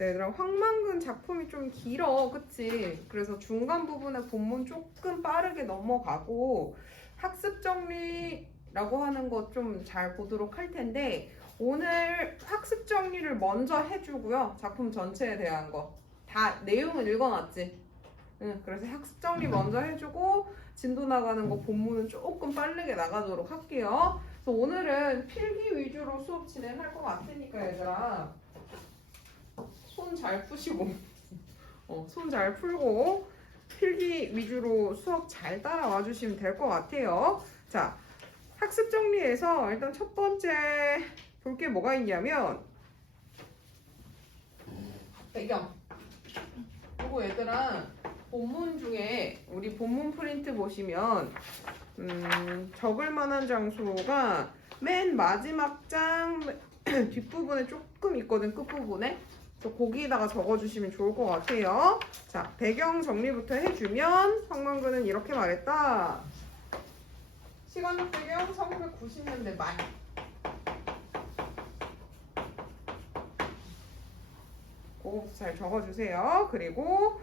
자, 얘들아, 황망근 작품이 좀 길어, 그치? 그래서 중간 부분에 본문 조금 빠르게 넘어가고 학습 정리라고 하는 거 좀 잘 보도록 할 텐데 오늘 학습 정리를 먼저 해주고요. 작품 전체에 대한 거 다 내용은 읽어놨지? 응, 그래서 학습 정리 먼저 해주고 진도 나가는 거 본문은 조금 빠르게 나가도록 할게요. 그래서 오늘은 필기 위주로 수업 진행할 것 같으니까 얘들아 손 잘 푸시고 손 잘 풀고 필기 위주로 수업 잘 따라와 주시면 될 것 같아요. 자, 학습 정리에서 일단 첫 번째 볼 게 뭐가 있냐면 배경. 그리고 얘들아 본문 중에 우리 본문 프린트 보시면 적을 만한 장소가 맨 마지막 장 뒷부분에 조금 있거든, 끝부분에. 그래서 거기에다가 적어주시면 좋을 것 같아요. 자, 배경 정리부터 해주면 황망근은 이렇게 말했다. 시간적 배경 1990년대 말. 그거부터 잘 적어주세요. 그리고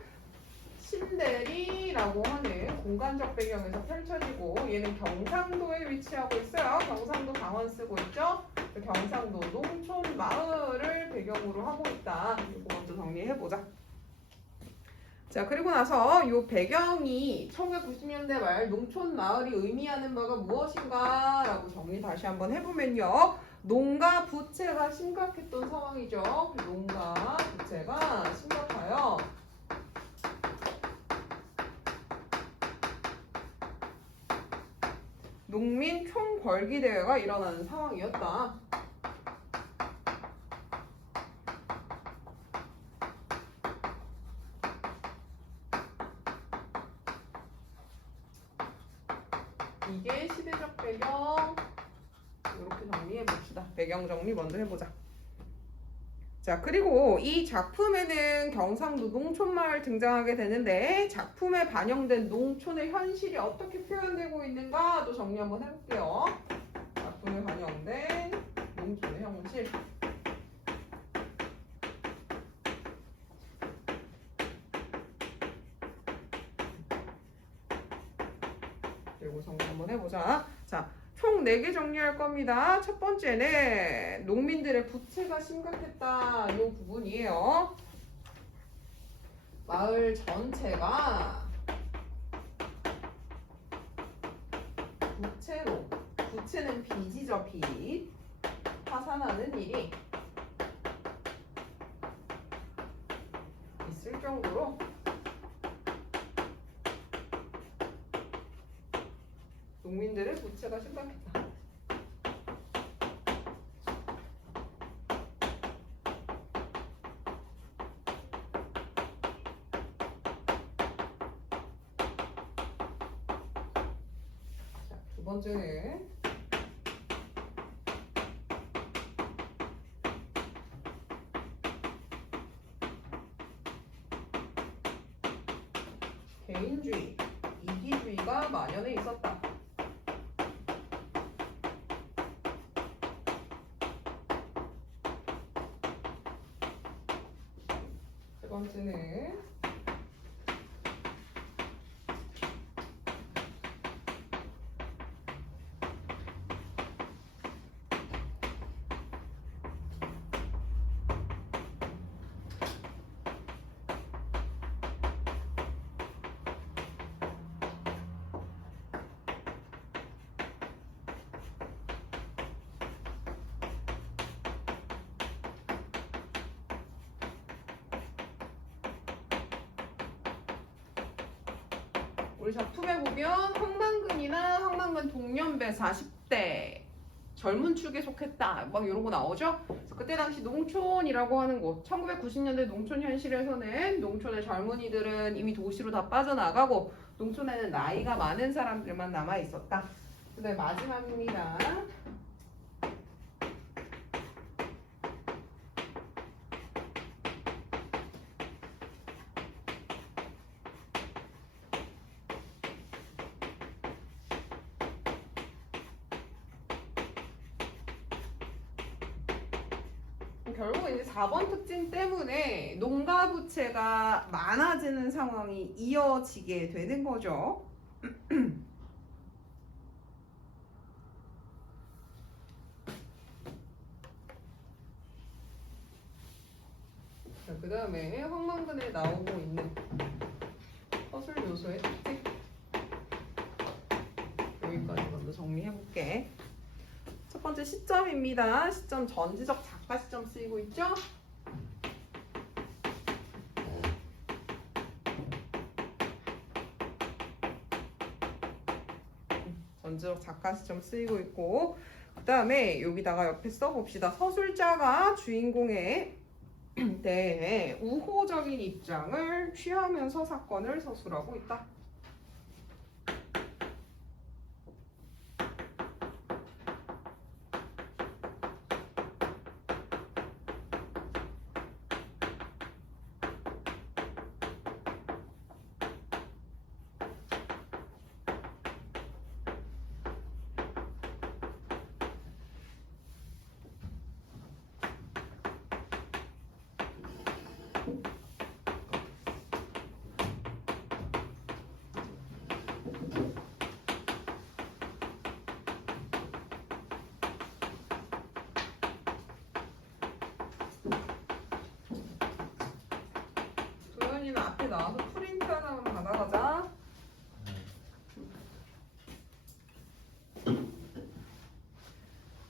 신대리라고 하는 공간적 배경에서 펼쳐지고 얘는 경상도에 위치하고 있어요. 경상도 강원 쓰고 있죠. 경상도 농촌 마을을 배경으로 하고 있다. 이거 먼저 정리해보자. 자, 그리고 나서 이 배경이 1990년대 말 농촌 마을이 의미하는 바가 무엇인가 라고 정리 다시 한번 해보면요. 농가 부채가 심각했던 상황이죠. 농가 부채가 심각하여 농민 총궐기 대회가 일어나는 상황이었다. 이게 시대적 배경. 이렇게 정리해 봅시다. 배경 정리 먼저 해보자. 자, 그리고 이 작품에는 경상도 농촌마을 등장하게 되는데 작품에 반영된 농촌의 현실이 어떻게 표현되고 있는가도 정리 한번 해볼게요. 작품에 반영된 농촌의 현실. 그리고 정리 한번 해보자. 자, 총 4개 정리할 겁니다. 첫 번째는 농민들의 부채가 심각했다. 이 부분이에요. 마을 전체가 부채로, 부채는 빚이죠, 빚. 파산하는 일이 있을 정도로 농민들의 부채가 심각했다. 자, 두 번째는 개인주의, 이기주의가 만연해 있었다. 세 번째는 우리 작품에 보면 황망근이나 황망근 동년배 40대 젊은 축에 속했다 막 이런 거 나오죠. 그래서 그때 당시 농촌이라고 하는 곳 1990년대 농촌 현실에서는 농촌의 젊은이들은 이미 도시로 다 빠져나가고 농촌에는 나이가 많은 사람들만 남아 있었다. 그다음에 마지막입니다. 결국 이제 4번 특징 때문에 농가 부채가 많아지는 상황이 이어지게 되는 거죠. 그 다음에 황망근에 나오고 있는 서술 요소의 특징 여기까지 먼저 정리해볼게. 첫 번째 시점입니다. 시점 전지적 작가 시점 쓰이고 있죠? 전지적 작가 시점 쓰이고 있고 그 다음에 여기다가 옆에 써봅시다. 서술자가 주인공에 대해 우호적인 입장을 취하면서 사건을 서술하고 있다. 도현이는 앞에 나와서 프린트 하나만 받아가자.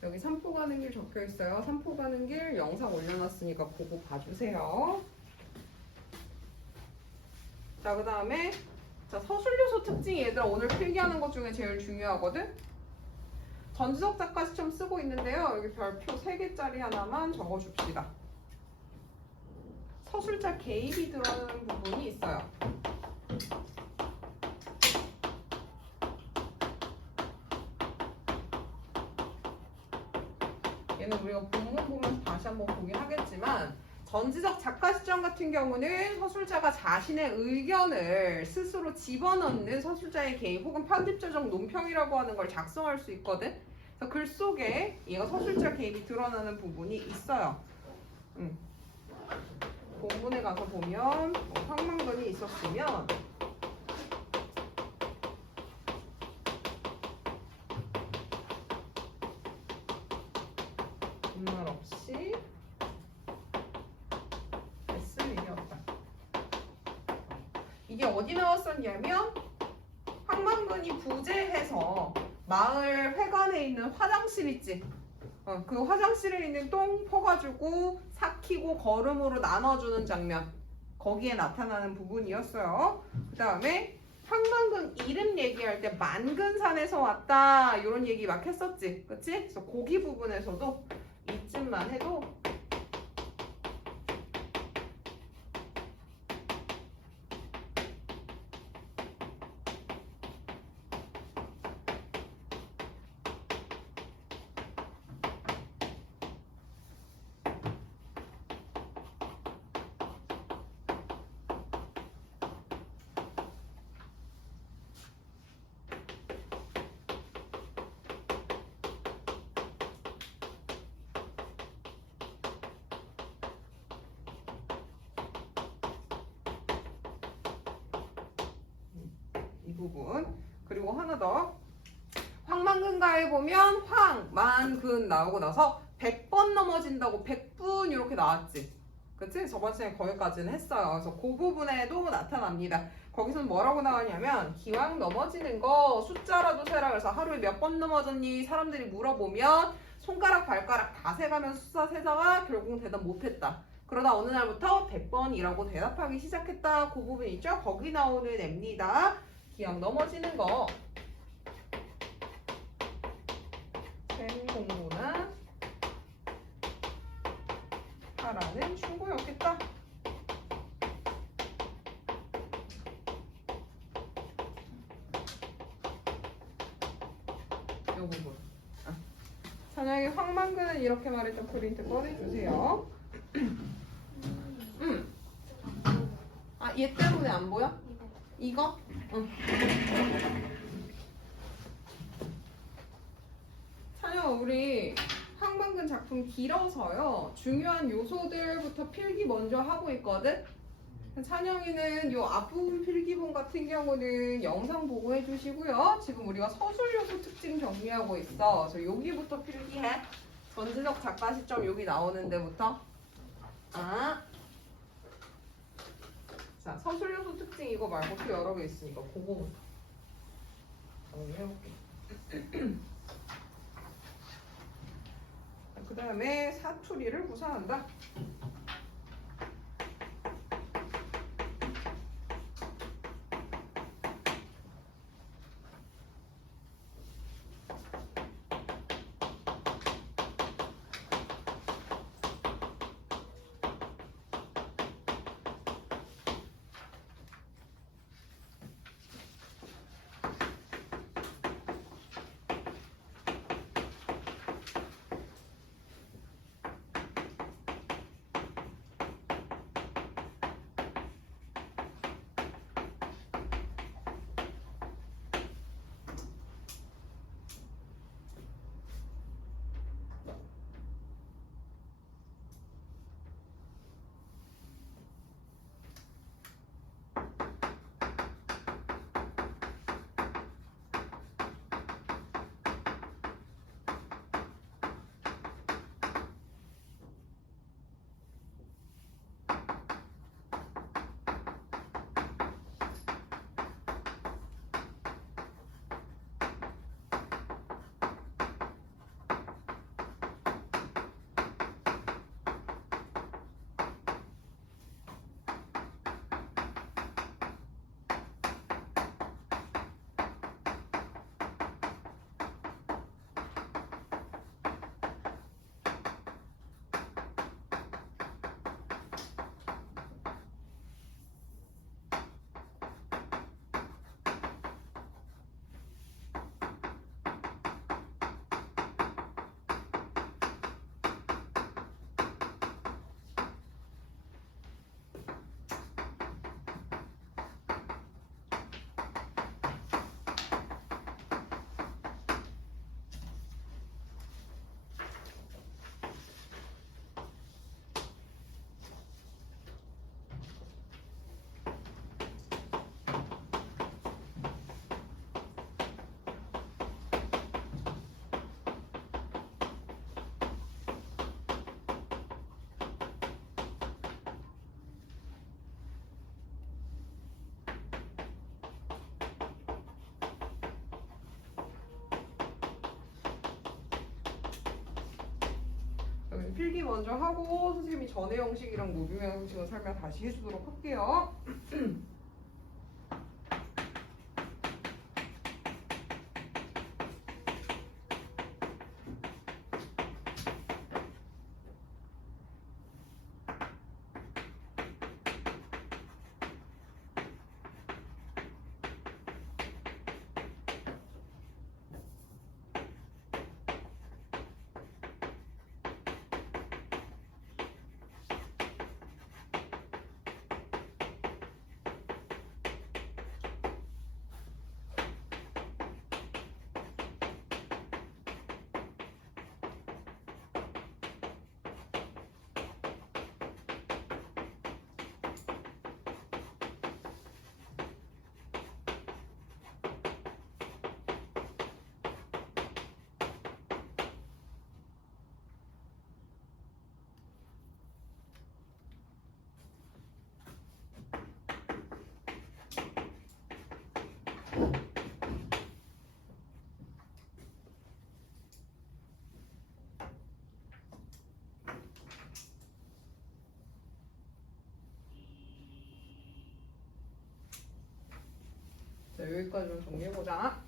여기 삼포 가는 길 적혀 있어요. 삼포 가는 길 영상 올려놨으니까 그거 봐주세요. 자, 그 다음에 자 서술요소 특징이 얘들아 오늘 필기하는 것 중에 제일 중요하거든. 전지적 작가 시점 쓰고 있는데요. 여기 별표 3개짜리 하나만 적어줍시다. 서술자 개입이 들어가는 부분이 있어요. 얘는 우리가 본문 보면서 다시 한번 보긴 하겠지만 전지적 작가 시점 같은 경우는 서술자가 자신의 의견을 스스로 집어넣는 서술자의 개입 혹은 편집자적 논평이라고 하는 걸 작성할 수 있거든. 그래서 글 속에 얘가 서술자 개입이 드러나는 부분이 있어요. 본문에 가서 보면 황망근이 있었으면 분말 없이 됐을 일이 없다. 이게 어디 나왔었냐면 황망근이 부재해서 마을 회관에 있는 화장실 있지. 그 화장실에 있는 똥 퍼가지고 삭히고 거름으로 나눠주는 장면 거기에 나타나는 부분이었어요. 그 다음에 황망근 이름 얘기할 때 만근산에서 왔다 이런 얘기 막 했었지, 그치? 그래서 고기 부분에서도 이쯤만 해도 이 부분. 그리고 하나 더. 황만근가에 보면 황만근 나오고 나서 100번 넘어진다고 100분 이렇게 나왔지. 그치? 저번 시간에 거기까지는 했어요. 그래서 그 부분에도 나타납니다. 거기서는 뭐라고 나왔냐면 기왕 넘어지는 거 숫자라도 세라. 그래서 하루에 몇 번 넘어졌니? 사람들이 물어보면 손가락 발가락 다 세가면서 숫자 세다가 결국 대답 못했다. 그러다 어느 날부터 100번이라고 대답하기 시작했다. 그 부분 있죠? 거기 나오는 애입니다. 기왕 넘어지는 거 셈 공부나 하라는 충고였겠다. 이 부분. 만약에 황만근은 이렇게 말했던 프린트 꺼내주세요. 얘 때문에 안 보여? 이거? 응. 찬영, 우리 황방근 작품 길어서요. 중요한 요소들부터 필기 먼저 하고 있거든. 찬영이는 요 앞부분 필기본 같은 경우는 영상 보고 해주시고요. 지금 우리가 서술 요소 특징 정리하고 있어. 그래서 여기부터 필기해. 전지적 작가 시점 여기 나오는 데부터. 아. 자, 서술 요소 특징 이거 말고 또 여러 개 있으니까 그거부터 정리해볼게. 그 다음에 사투리를 구사한다. 필기 먼저 하고 선생님이 전해 형식이랑 노뷰 형식을 설명 다시 해주도록 할게요. 자, 여기까지만 정리해보자.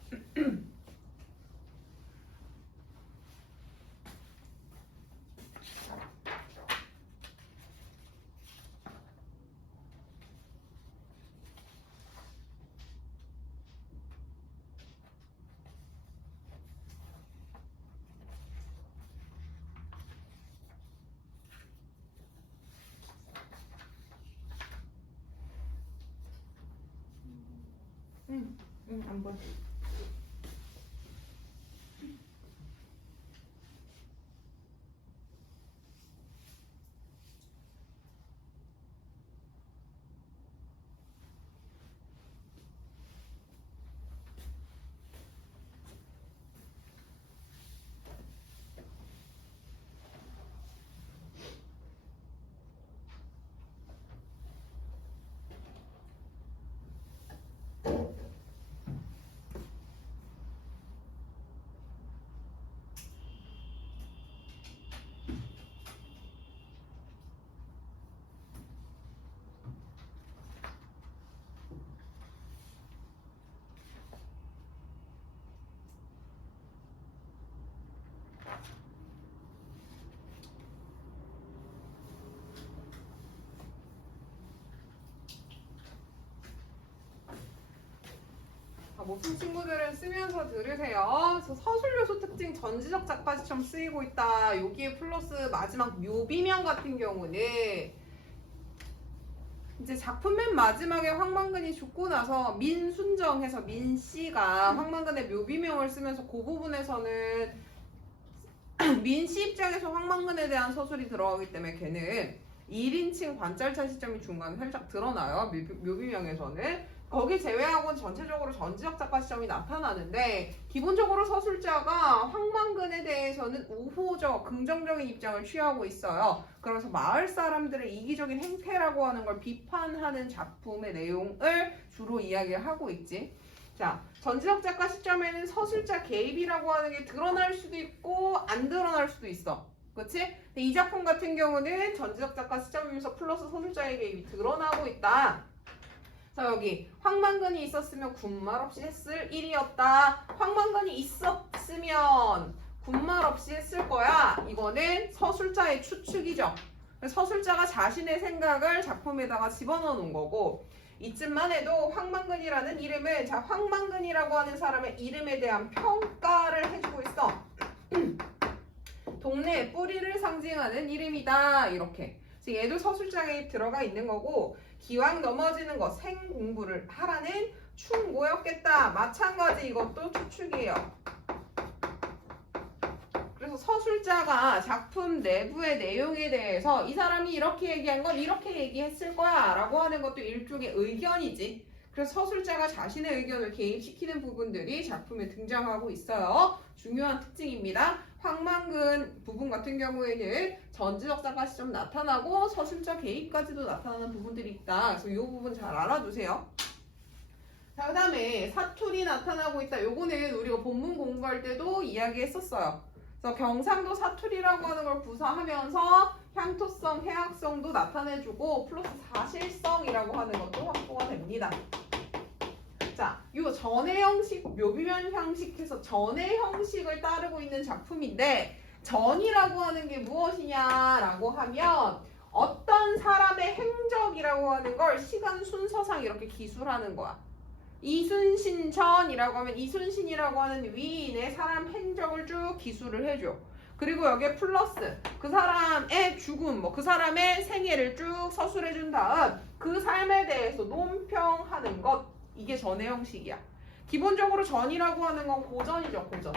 안 보여. 모든 친구들은 쓰면서 들으세요. 그래서 서술 요소 특징 전지적 작가 시점 쓰이고 있다. 여기에 플러스 마지막 묘비명 같은 경우는 이제 작품 맨 마지막에 황만근이 죽고 나서 민순정해서 민씨가 황만근의 묘비명을 쓰면서 그 부분에서는 민씨 입장에서 황만근에 대한 서술이 들어가기 때문에 걔는 1인칭 관찰차 시점이 중간에 살짝 드러나요. 묘비명에서는. 거기 제외하고는 전체적으로 전지적 작가 시점이 나타나는데 기본적으로 서술자가 황만근에 대해서는 우호적, 긍정적인 입장을 취하고 있어요. 그러면서 마을 사람들의 이기적인 행태라고 하는 걸 비판하는 작품의 내용을 주로 이야기를 하고 있지. 자, 전지적 작가 시점에는 서술자 개입이라고 하는 게 드러날 수도 있고 안 드러날 수도 있어. 그렇지? 근데 이 작품 같은 경우는 전지적 작가 시점이면서 플러스 서술자의 개입이 드러나고 있다. 자, 여기 황만근이 있었으면 군말 없이 했을 일이었다. 황만근이 있었으면 군말 없이 했을 거야. 이거는 서술자의 추측이죠. 서술자가 자신의 생각을 작품에다가 집어넣어 놓은 거고, 이쯤만 해도 황만근이라는 이름은, 자, 황만근이라고 하는 사람의 이름에 대한 평가를 해주고 있어. 동네의 뿌리를 상징하는 이름이다. 이렇게. 지금 얘도 서술장에 들어가 있는 거고, 기왕 넘어지는 거 생 공부를 하라는 충고였겠다. 마찬가지 이것도 추측이에요. 그래서 서술자가 작품 내부의 내용에 대해서 이 사람이 이렇게 얘기한 건 이렇게 얘기했을 거야 라고 하는 것도 일종의 의견이지. 그래서 서술자가 자신의 의견을 개입시키는 부분들이 작품에 등장하고 있어요. 중요한 특징입니다. 황만근 부분 같은 경우에는 전지적 작가 시점 나타나고 서술자 개입까지도 나타나는 부분들이 있다. 그래서 이 부분 잘 알아두세요. 자, 그 다음에 사투리 나타나고 있다. 요거는 우리가 본문 공부할 때도 이야기했었어요. 그래서 경상도 사투리라고 하는 걸 구사하면서 향토성, 해학성도 나타내주고 플러스 사실성이라고 하는 것도 확보가 됩니다. 자, 요 전의 형식, 묘비명 형식해서 전의 형식을 따르고 있는 작품인데 전이라고 하는 게 무엇이냐라고 하면 어떤 사람의 행적이라고 하는 걸 시간 순서상 이렇게 기술하는 거야. 이순신 전이라고 하면 이순신이라고 하는 위인의 사람 행적을 쭉 기술을 해줘. 그리고 여기에 플러스 그 사람의 죽음, 뭐 그 사람의 생애를 쭉 서술해준 다음 그 삶에 대해서 논평하는 것. 이게 전의 형식이야. 기본적으로 전이라고 하는 건 고전이죠, 고전.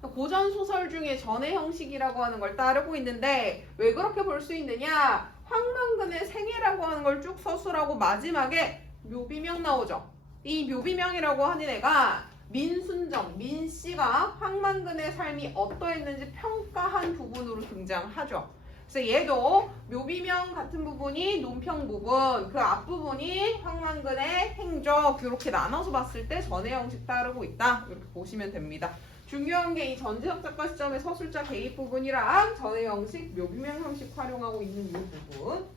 고전 소설 중에 전의 형식이라고 하는 걸 따르고 있는데 왜 그렇게 볼 수 있느냐? 황만근의 생애라고 하는 걸 쭉 서술하고 마지막에 묘비명 나오죠. 이 묘비명이라고 하는 애가 민순정, 민씨가 황만근의 삶이 어떠했는지 평가한 부분으로 등장하죠. 그래서 얘도 묘비명 같은 부분이 논평 부분, 그 앞부분이 황만근의 행적 이렇게 나눠서 봤을 때 전의 형식 따르고 있다. 이렇게 보시면 됩니다. 중요한 게 이 전지적 작가 시점의 서술자 개입 부분이랑 전의 형식, 묘비명 형식 활용하고 있는 이 부분.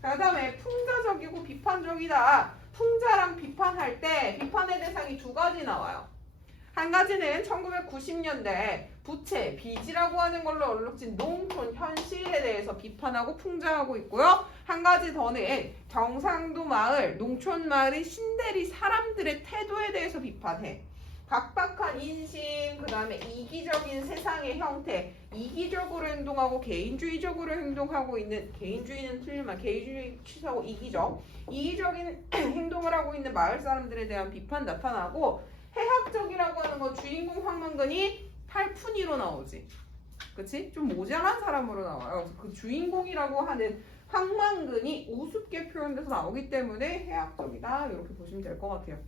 그 다음에 풍자적이고 비판적이다. 풍자랑 비판할 때 비판의 대상이 두 가지 나와요. 한 가지는 1990년대 부채, 빚이라고 하는 걸로 얼룩진 농촌 현실에 대해서 비판하고 풍자하고 있고요. 한 가지 더는 경상도 마을, 농촌 마을의 신대리 사람들의 태도에 대해서 비판해. 각박한 인심, 그 다음에 이기적인 세상의 형태, 이기적으로 행동하고 개인주의적으로 행동하고 있는, 개인주의는 틀리지만 개인주의 취소하고 이기적인 행동을 하고 있는 마을 사람들에 대한 비판 나타나고, 해학적이라고 하는 건 주인공 황만근이 탈푼이로 나오지. 그치? 좀 모자란 사람으로 나와요. 그래서 그 주인공이라고 하는 황만근이 우습게 표현돼서 나오기 때문에 해학적이다. 이렇게 보시면 될 것 같아요.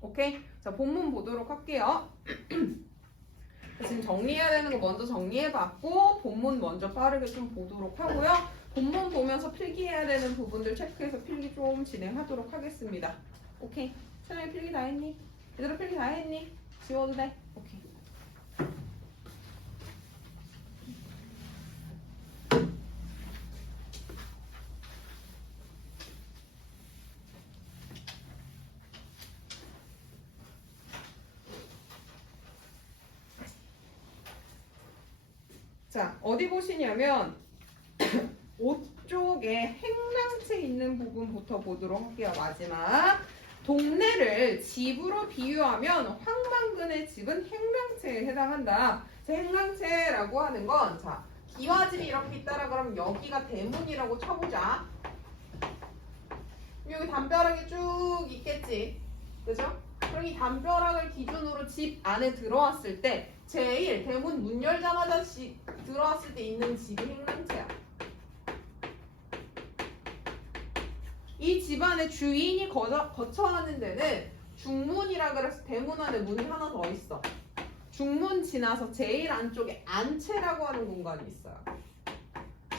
오케이? 자, 본문 보도록 할게요. 지금 정리해야 되는 거 먼저 정리해봤고 본문 먼저 빠르게 좀 보도록 하고요. 본문 보면서 필기해야 되는 부분들 체크해서 필기 좀 진행하도록 하겠습니다. 오케이? 천영이 필기 다 했니? 얘들아 필기 다 했니? 지워도 돼? 오케이. 자, 어디 보시냐면 5쪽에 행랑체 있는 부분부터 보도록 할게요. 마지막 동네를 집으로 비유하면 황만근의 집은 행랑채에 해당한다. 자, 행랑채라고 하는 건 자, 기와집이 이렇게 있다라 그러면 여기가 대문이라고 쳐보자. 여기 담벼락이 쭉 있겠지. 그죠? 그럼 이 담벼락을 기준으로 집 안에 들어왔을 때 제일 대문 문 열자마자 들어왔을 때 있는 집이 행랑채야. 이 집안의 주인이 거처하는 데는 중문이라 그래서 대문 안에 문이 하나 더 있어. 중문 지나서 제일 안쪽에 안채라고 하는 공간이 있어요.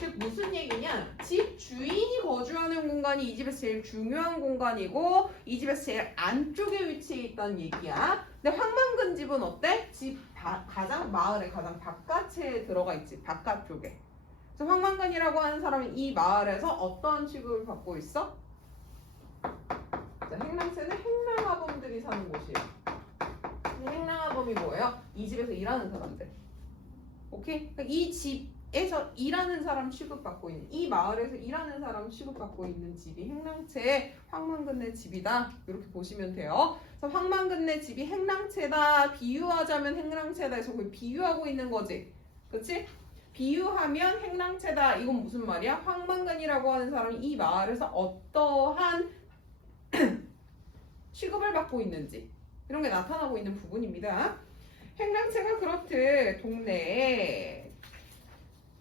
즉 무슨 얘기냐? 집 주인이 거주하는 공간이 이 집에서 제일 중요한 공간이고 이 집에서 제일 안쪽에 위치해 있다는 얘기야. 근데 황만근 집은 어때? 집 가장 마을의 가장 바깥에 들어가 있지. 바깥쪽에. 그래서 황만근이라고 하는 사람이 이 마을에서 어떠한 취급을 받고 있어? 자, 행랑채는 행랑아범들이 사는 곳이에요. 행랑아범이 뭐예요? 이 집에서 일하는 사람들. 오케이? 그러니까 이 집에서 일하는 사람 취급받고 있는, 이 마을에서 일하는 사람 취급받고 있는 집이 행랑채의 황만근네 집이다. 이렇게 보시면 돼요. 그래서 황만근네 집이 행랑채다. 비유하자면 행랑채다 해서 그걸 비유하고 있는 거지. 그치? 비유하면 행랑채다. 이건 무슨 말이야? 황만근이라고 하는 사람이 이 마을에서 어떠한 취급을 받고 있는지 이런 게 나타나고 있는 부분입니다. 행랑채가 그렇듯 동네에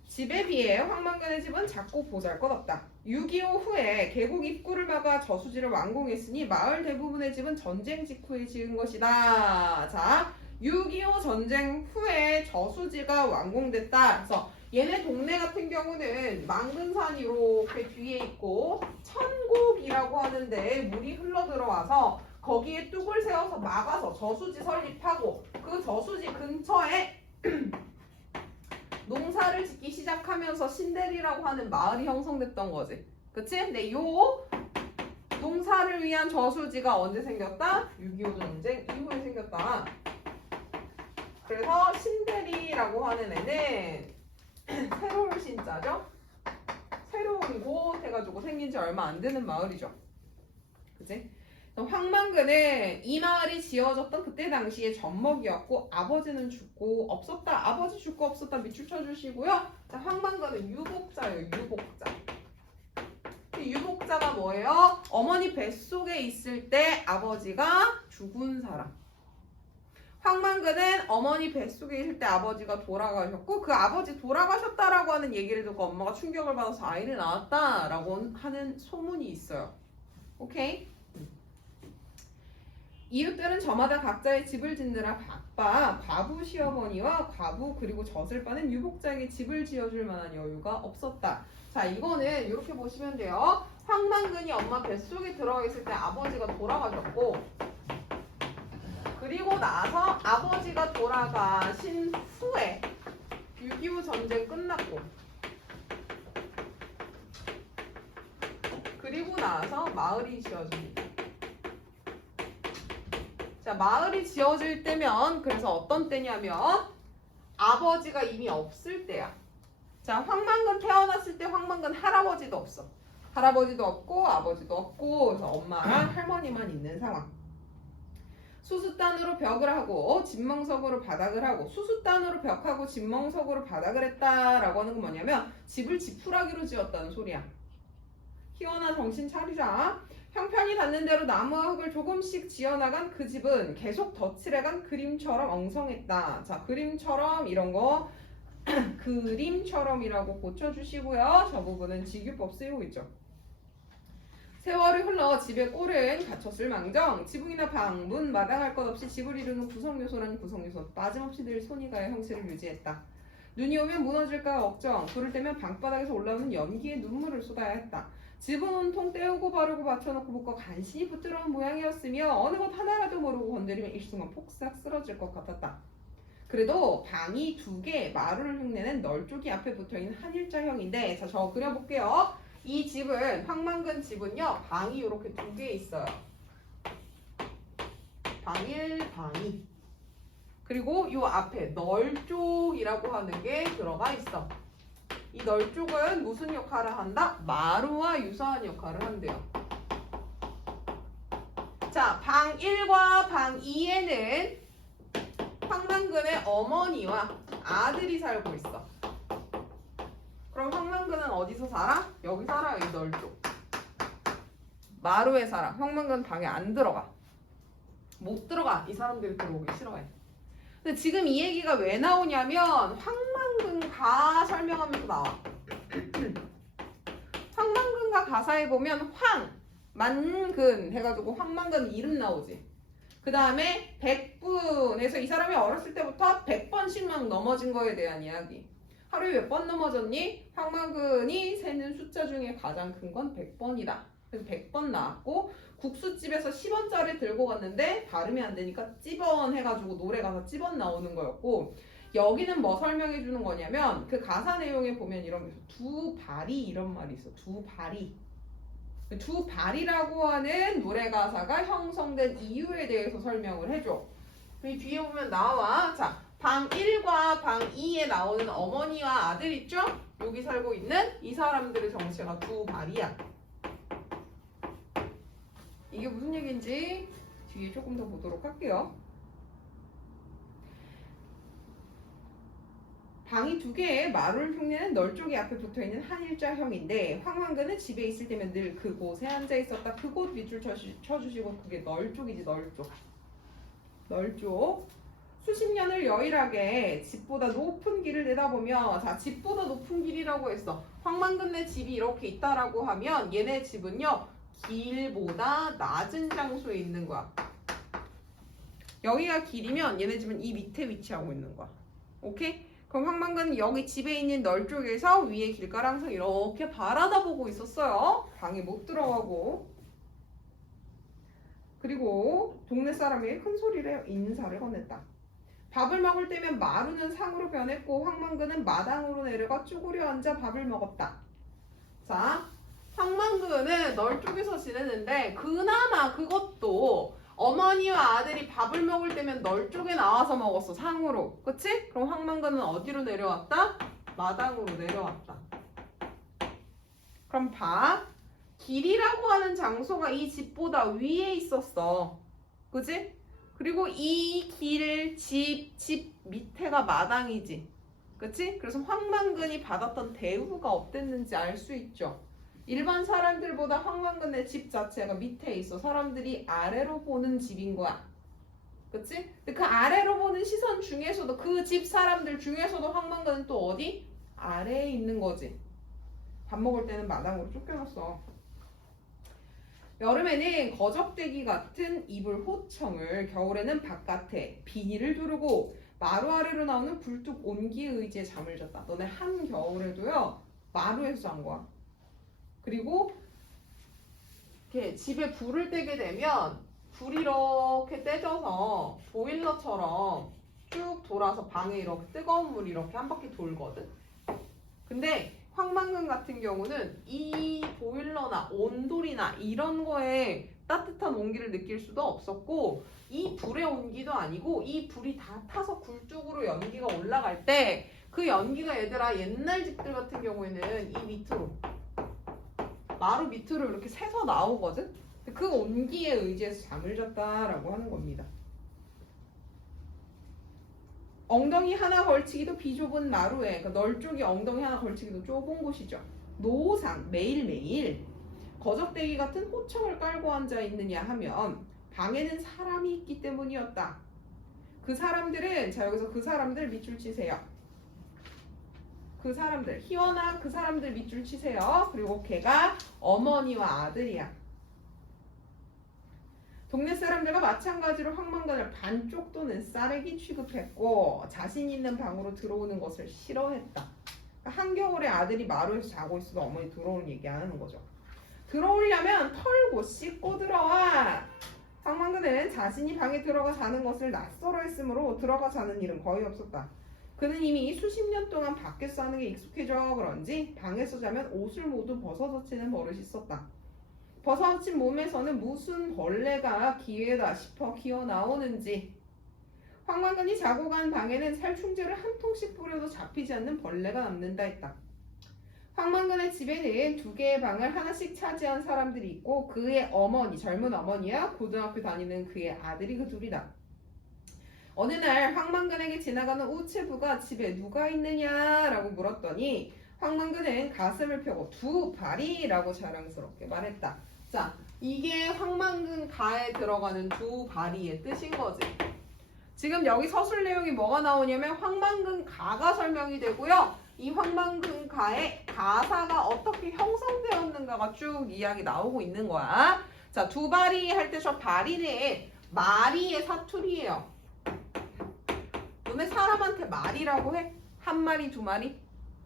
집에 비해 황만근의 집은 작고 보잘것없다. 6.25 후에 계곡 입구를 막아 저수지를 완공했으니 마을 대부분의 집은 전쟁 직후에 지은 것이다. 자, 6.25 전쟁 후에 저수지가 완공됐다. 그래서 얘네 동네 같은 경우는 망근산이 이렇게 뒤에 있고 천곡이라고 하는데 물이 흘러 들어와서 거기에 뚝을 세워서 막아서 저수지 설립하고 그 저수지 근처에 농사를 짓기 시작하면서 신대리라고 하는 마을이 형성됐던 거지. 그치? 근데 요 농사를 위한 저수지가 언제 생겼다? 6.25 전쟁 이후에 생겼다. 그래서 신대리라고 하는 애는 새로운 신자죠? 새로운 곳 해가지고 생긴 지 얼마 안 되는 마을이죠. 그치? 황만근은 이 마을이 지어졌던 그때 당시에 젖먹이었고 아버지는 죽고 없었다. 아버지 죽고 없었다 밑줄 쳐주시고요. 자, 황만근은 유복자예요. 유복자. 유복자가 뭐예요? 어머니 뱃속에 있을 때 아버지가 죽은 사람. 황만근은 어머니 뱃속에 있을 때 아버지가 돌아가셨고 그 아버지 돌아가셨다라고 하는 얘기를 듣고 엄마가 충격을 받아서 아이를 낳았다라고 하는 소문이 있어요. 오케이? 이웃들은 저마다 각자의 집을 짓느라 바빠 과부 시어머니와 과부 그리고 젖을빠는 유복자에게 집을 지어줄 만한 여유가 없었다. 자, 이거는 이렇게 보시면 돼요. 황만근이 엄마 뱃속에 들어가 있을 때 아버지가 돌아가셨고 그리고 나서 아버지가 돌아가신 후에 6.25 전쟁 끝났고 그리고 나서 마을이 지어집니다. 자, 마을이 지어질 때면 그래서 어떤 때냐면 아버지가 이미 없을 때야. 자, 황만근 태어났을 때 황만근 할아버지도 없어. 할아버지도 없고 아버지도 없고 그래서 엄마랑 할머니만 있는 상황. 수수단으로 벽을 하고 진멍석으로 바닥을 하고 수수단으로 벽하고 진멍석으로 바닥을 했다라고 하는 건 뭐냐면 집을 지푸라기로 지었다는 소리야. 희원아 정신 차리자. 형편이 닿는 대로 나무와 흙을 조금씩 지어나간 그 집은 계속 덧칠해간 그림처럼 엉성했다. 자, 그림처럼 이런 거 그림처럼이라고 고쳐주시고요. 저 부분은 직유법 쓰이고 있죠. 세월이 흘러 집의 꼴은 갖췄을 망정 지붕이나 방, 문, 마당 할 것 없이 집을 이루는 구성요소라는 구성요소 빠짐없이 늘 손이 가의 형체를 유지했다. 눈이 오면 무너질까 걱정, 불을 때면 방바닥에서 올라오는 연기에 눈물을 쏟아야 했다. 집은 온통 떼우고 바르고 받쳐놓고 묶어 간신히 붙들어온 모양이었으며 어느 것 하나라도 모르고 건드리면 일순간 폭삭 쓰러질 것 같았다. 그래도 방이 2개, 마루를 흉내낸 널쪽이 앞에 붙어있는 한일자형인데 자, 저 그려볼게요. 이 집은 황만근 집은요 방이 이렇게 2개 있어요. 방 1, 방 2. 그리고 이 앞에 널쪽이라고 하는 게 들어가 있어. 이 널쪽은 무슨 역할을 한다? 마루와 유사한 역할을 한대요. 자, 방 1과 방 2에는 황만근의 어머니와 아들이 살고 있어. 그럼 황만근은 어디서 살아? 여기 살아, 여기 널쪽. 마루에 살아. 황만근 방에 안 들어가. 못 들어가. 이 사람들이 들어오기 싫어해. 근데 지금 이 얘기가 왜 나오냐면 황만근가 설명하면서 나와. 황만근가 가사에 보면 황만근 해가지고 황만근 이름 나오지. 그 다음에 100분에서 이 사람이 어렸을 때부터 100번씩만 넘어진 거에 대한 이야기. 하루에 몇 번 넘어졌니? 황만근이 세는 숫자 중에 가장 큰 건 100번이다. 그래서 100번 나왔고 국수집에서 10원짜리 들고 갔는데 발음이 안 되니까 찌번 해가지고 노래 가사 찌번 나오는 거였고, 여기는 뭐 설명해 주는 거냐면 그 가사 내용에 보면 이런 게 있어. 두 발이 이런 말이 있어. 두 발이. 두 발이라고 하는 노래 가사가 형성된 이유에 대해서 설명을 해줘. 이 뒤에 보면 나와. 자, 방 1과 방 2에 나오는 어머니와 아들 있죠? 여기 살고 있는 이 사람들의 정체가 두 발이야. 이게 무슨 얘기인지 뒤에 조금 더 보도록 할게요. 방이 두 개에 마루를 흉내는 널 쪽이 앞에 붙어있는 한일자형인데 황만근은 집에 있을 때면 늘 그곳에 앉아 있었다. 그곳 밑줄 쳐주시고 그게 널 쪽이지. 널 쪽. 널 쪽. 수십 년을 여일하게 집보다 높은 길을 내다보며, 자, 집보다 높은 길이라고 했어. 황만근네 집이 이렇게 있다라고 하면 얘네 집은요 길보다 낮은 장소에 있는 거야. 여기가 길이면 얘네 집은 이 밑에 위치하고 있는 거야. 오케이? 그럼 황만근은 여기 집에 있는 널 쪽에서 위에 길가를 항상 이렇게 바라다보고 있었어요. 방에 못 들어가고. 그리고 동네 사람에게 큰 소리로 인사를 건넸다. 밥을 먹을 때면 마루는 상으로 변했고 황만근은 마당으로 내려가 쭈그려 앉아 밥을 먹었다. 자, 황만근은 널 쪽에서 지내는데 그나마 그것도 어머니와 아들이 밥을 먹을 때면 널 쪽에 나와서 먹었어. 상으로. 그치? 그럼 황만근은 어디로 내려왔다? 마당으로 내려왔다. 그럼 봐. 길이라고 하는 장소가 이 집보다 위에 있었어. 그치? 그리고 이 길, 집 밑에가 마당이지. 그치? 그래서 황만근이 받았던 대우가 어땠는지 알 수 있죠. 일반 사람들보다 황만근의 집 자체가 밑에 있어. 사람들이 아래로 보는 집인 거야. 그치? 근데 그 아래로 보는 시선 중에서도 그 집 사람들 중에서도 황만근은 또 어디? 아래에 있는 거지. 밥 먹을 때는 마당으로 쫓겨났어. 여름에는 거적대기 같은 이불 호청을, 겨울에는 바깥에 비닐을 두르고 마루 아래로 나오는 굴뚝 온기에 의지해 잠을 잤다. 너네 한겨울에도요 마루에서 잔 거야. 그리고 이렇게 집에 불을 떼게 되면 불이 이렇게 떼져서 보일러처럼 쭉 돌아서 방에 이렇게 뜨거운 물이 이렇게 한 바퀴 돌거든. 근데 황만근 같은 경우는 이 보일러나 온돌이나 이런 거에 따뜻한 온기를 느낄 수도 없었고, 이 불의 온기도 아니고 이 불이 다 타서 굴뚝으로 연기가 올라갈 때 그 연기가 얘들아 옛날 집들 같은 경우에는 이 밑으로 마루 밑으로 이렇게 새서 나오거든. 그 온기에 의지해서 잠을 잤다라고 하는 겁니다. 엉덩이 하나 걸치기도 비좁은 마루에, 그러니까 널 쪽이 엉덩이 하나 걸치기도 좁은 곳이죠. 노상, 매일매일 거적대기 같은 호청을 깔고 앉아 있느냐 하면 방에는 사람이 있기 때문이었다. 그 사람들은, 자 여기서 그 사람들 밑줄 치세요. 그 사람들, 희원아 그 사람들 밑줄 치세요. 그리고 걔가 어머니와 아들이야. 동네 사람들과 마찬가지로 황만근을 반쪽 또는 싸레기 취급했고 자신 있는 방으로 들어오는 것을 싫어했다. 그러니까 한겨울에 아들이 마루에서 자고 있어도 어머니 들어오는 얘기 안 하는 거죠. 들어오려면 털고 씻고 들어와. 황만근은 자신이 방에 들어가 자는 것을 낯설어 했으므로 들어가 자는 일은 거의 없었다. 그는 이미 수십 년 동안 밖에서 사는 게 익숙해져 그런지 방에서 자면 옷을 모두 벗어젖히는 버릇이 있었다. 벗어진 몸에서는 무슨 벌레가 기회다 싶어 기어 나오는지. 황만근이 자고 간 방에는 살충제를 한 통씩 뿌려도 잡히지 않는 벌레가 남는다 했다. 황만근의 집에는 두 개의 방을 하나씩 차지한 사람들이 있고 그의 어머니, 젊은 어머니와 고등학교 다니는 그의 아들이 그 둘이다. 어느 날 황만근에게 지나가는 우체부가 집에 누가 있느냐라고 물었더니 황만근은 가슴을 펴고 두 발이라고 자랑스럽게 말했다. 자, 이게 황만근 가에 들어가는 두 발이의 뜻인 거지. 지금 여기 서술 내용이 뭐가 나오냐면 황만근 가가 설명이 되고요. 이 황만근 가의 가사가 어떻게 형성되었는가가 쭉 이야기 나오고 있는 거야. 자, 두 발이 할 때 저 발이는 마리의 사투리예요. 너네 사람한테 말이라고 해? 한 마리, 두 마리?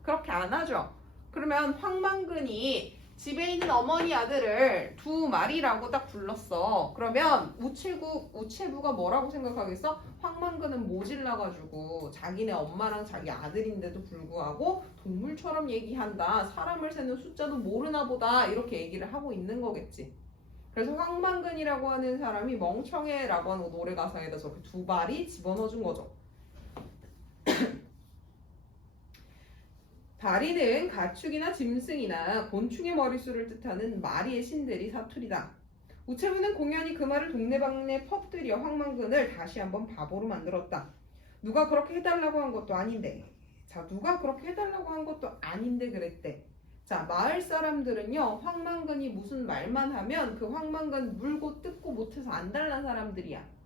그렇게 안 하죠. 그러면 황만근이 집에 있는 어머니 아들을 두 마리라고 딱 불렀어. 그러면 우체부가 뭐라고 생각하겠어? 황만근은 모질라가지고 자기네 엄마랑 자기 아들인데도 불구하고 동물처럼 얘기한다. 사람을 세는 숫자도 모르나 보다. 이렇게 얘기를 하고 있는 거겠지. 그래서 황만근이라고 하는 사람이 멍청해라고 하는 노래 가사에다 저렇게 두 발이 집어넣어준 거죠. 다리는 가축이나 짐승이나 곤충의 머릿수를 뜻하는 마리의 신들이 사투리다. 우체부는 공연히 그 말을 동네방네 퍼뜨려 황만근을 다시 한번 바보로 만들었다. 누가 그렇게 해달라고 한 것도 아닌데. 자, 누가 그렇게 해달라고 한 것도 아닌데 그랬대. 자, 마을 사람들은요, 황만근이 무슨 말만 하면 그 황만근 물고 뜯고 못해서 안 달란 사람들이야.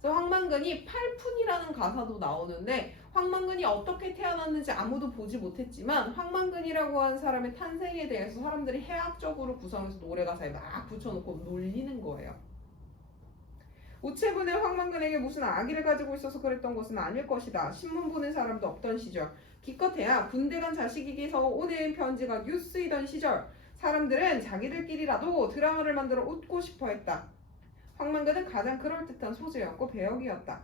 그래서 황만근이 팔푼이라는 가사도 나오는데 황만근이 어떻게 태어났는지 아무도 보지 못했지만 황만근이라고 하는 사람의 탄생에 대해서 사람들이 해학적으로 구성해서 노래 가사에 막 붙여놓고 놀리는 거예요. 우체부는 황만근에게 무슨 악의를 가지고 있어서 그랬던 것은 아닐 것이다. 신문 보는 사람도 없던 시절, 기껏해야 군대 간 자식에게서 오는 편지가 뉴스이던 시절, 사람들은 자기들끼리라도 드라마를 만들어 웃고 싶어 했다. 황만근은 가장 그럴듯한 소재였고 배역이었다.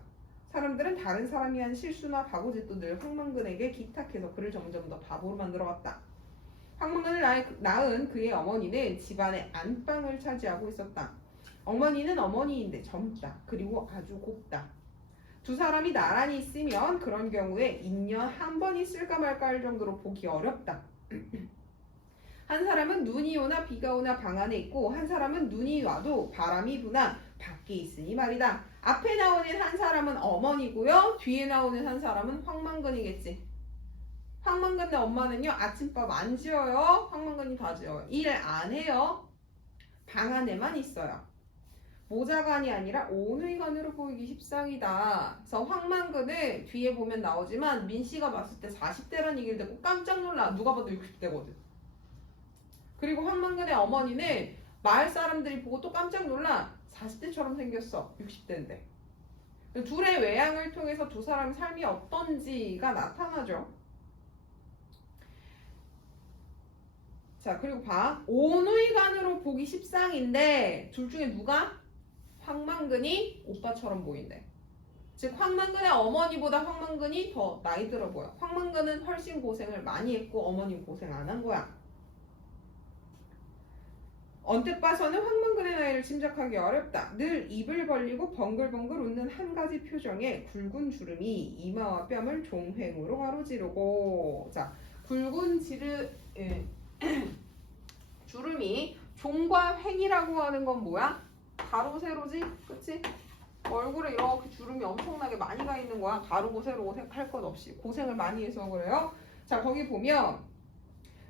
사람들은 다른 사람이 한 실수나 바보짓도 늘 황만근에게 기탁해서 그를 점점 더 바보로 만들어갔다. 황만근을 낳은 그의 어머니는 집안의 안방을 차지하고 있었다. 어머니는 어머니인데 젊다. 그리고 아주 곱다. 두 사람이 나란히 있으면 그런 경우에 2년 한 번 있을까 말까 할 정도로 보기 어렵다. 한 사람은 눈이 오나 비가 오나 방 안에 있고 한 사람은 눈이 와도 바람이 부나 밖에 있으니 말이다. 앞에 나오는 한 사람은 어머니고요. 뒤에 나오는 한 사람은 황만근이겠지. 황만근의 엄마는요. 아침밥 안 지어요. 황만근이 다 지어요. 일 안 해요. 방 안에만 있어요. 모자간이 아니라 오누이간으로 보이기 십상이다. 그래서 황만근은 뒤에 보면 나오지만 민씨가 봤을 때 40대란 얘기를 듣고 깜짝 놀라. 누가 봐도 60대거든. 그리고 황만근의 어머니는 마을 사람들이 보고 또 깜짝 놀라. 40대처럼 생겼어. 60대인데. 둘의 외양을 통해서 두 사람의 삶이 어떤지가 나타나죠. 자, 그리고 봐. 오누이간으로 보기 십상인데 둘 중에 누가? 황만근이 오빠처럼 보인대. 즉 황만근의 어머니보다 황만근이 더 나이 들어 보여. 황만근은 훨씬 고생을 많이 했고 어머니는 고생 안 한 거야. 언뜻 봐서는 황만근의 나이를 짐작하기 어렵다. 늘 입을 벌리고 벙글벙글 웃는 한 가지 표정에 굵은 주름이 이마와 뺨을 종횡으로 가로지르고, 자, 굵은 주름이 종과 횡이라고 하는 건 뭐야? 가로 세로지, 그치? 얼굴에 이렇게 주름이 엄청나게 많이 가 있는 거야. 가르고 세로 할 것 없이 고생을 많이 해서 그래요. 자, 거기 보면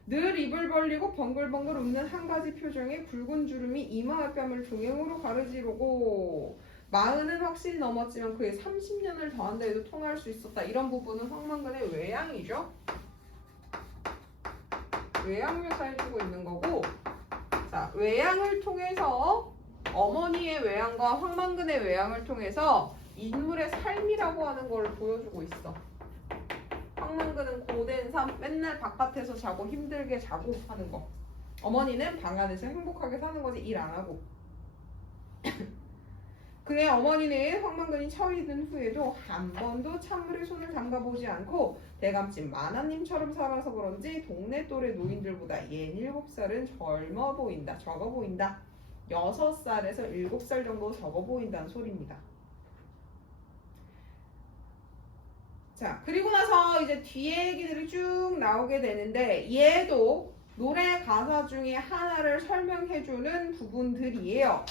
늘 입을 벌리고 벙글벙글 웃는 한 가지 표정에 굵은 주름이 이마와 뺨을 종횡으로 가르지르고, 40은 확실히 넘었지만 그의 30년을 더한다 해도 통할 수 있었다. 이런 부분은 황만근의 외양이죠. 외양 묘사해주고 있는 거고, 자, 외양을 통해서 어머니의 외양과 황만근의 외양을 통해서 인물의 삶이라고 하는 걸 보여주고 있어. 황만근은 고된 삶, 맨날 바깥에서 자고 힘들게 자고 하는 거. 어머니는 방 안에서 행복하게 사는 거지, 일 안 하고. 그의 어머니는 황만근이 처이 든 후에도 한 번도 찬물에 손을 담가보지 않고 대감집 마나님처럼 살아서 그런지 동네 또래 노인들보다 67살은 젊어 보인다, 적어 보인다. 6살에서 7살 정도 적어 보인다는 소리입니다. 자, 그리고 나서 이제 뒤에 얘기들이 쭉 나오게 되는데, 얘도 노래 가사 중에 하나를 설명해주는 부분들이에요.